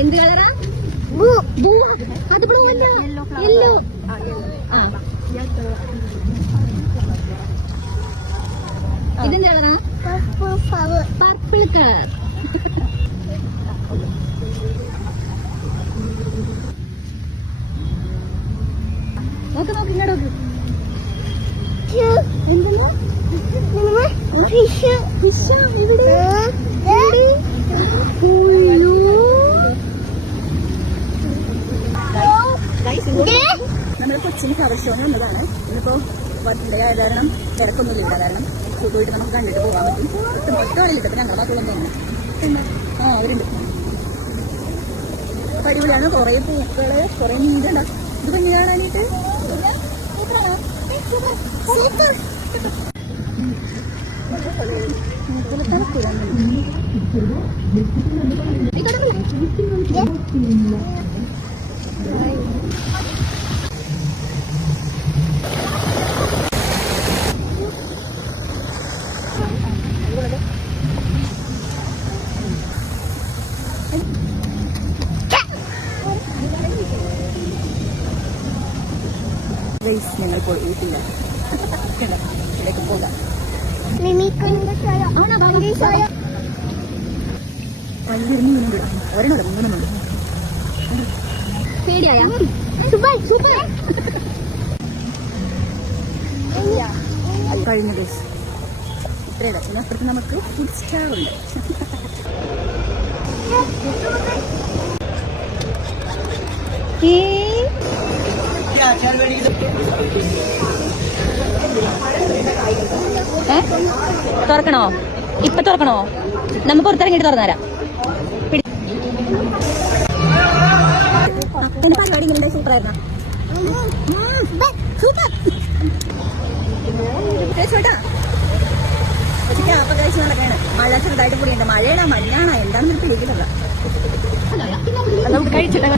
എന്ത് കളറാ? അത് ബ്ലൂ അല്ല, യെല്ലോ. ഇതെന്ത് കളറാ? Purple colour. നോക്ക് നോക്ക് ഇങ്ങോട്ട് നോക്ക്. എന്തെന്നാ? ഫിഷ്. ഫിഷ് എവിടെ? നമ്മൾ കൊച്ചിന് ഫ്ലവർ ഷോന് വന്നതാണ്. ഇന്നിപ്പോ ബർത്ത്ഡേ ആയ കാരണം തിരക്കൊന്നുമില്ല, കാരണം പോയിട്ട് നമുക്ക് കണ്ടിട്ട് പോകാൻ പറ്റും. ഒറ്റ ഞങ്ങളുടെ ബാക്കിയുള്ള തോന്നുന്നു. അവരുണ്ട്. അടിപൊളിയാണ്. കുറെ പൂക്കള്, കുറെ നീണ്ടുണ്ടാ. ഇത് കുഞ്ഞു കാണാനായിട്ട് ഞങ്ങൾ പോയിട്ടില്ല. ഇതിലേക്ക് പോകാം. ഒരെണ്ണം മൂന്നെണ്ണുണ്ട്. പേടിയായ കഴിഞ്ഞ ദിവസം ഇത്രയുടെ ഇതിനപ്പുറത്ത് നമുക്ക് ഫുഡ് സ്റ്റാൾ ഉണ്ട്. തുറക്കണോ? ഇപ്പൊ തുറക്കണോ? നമ്മ പുറത്തിറങ്ങിട്ട് തുറന്നുതരാം. പരിപാടി ഇങ്ങനെ സൂപ്പറായിരുന്നു. മഴ ചെറുതായിട്ട് കൂടിയുണ്ട്. മഴയാണോ മഞ്ഞാണോ എന്താണെന്ന് പിടിക്കുന്നില്ല. കഴിച്ചിട്ട്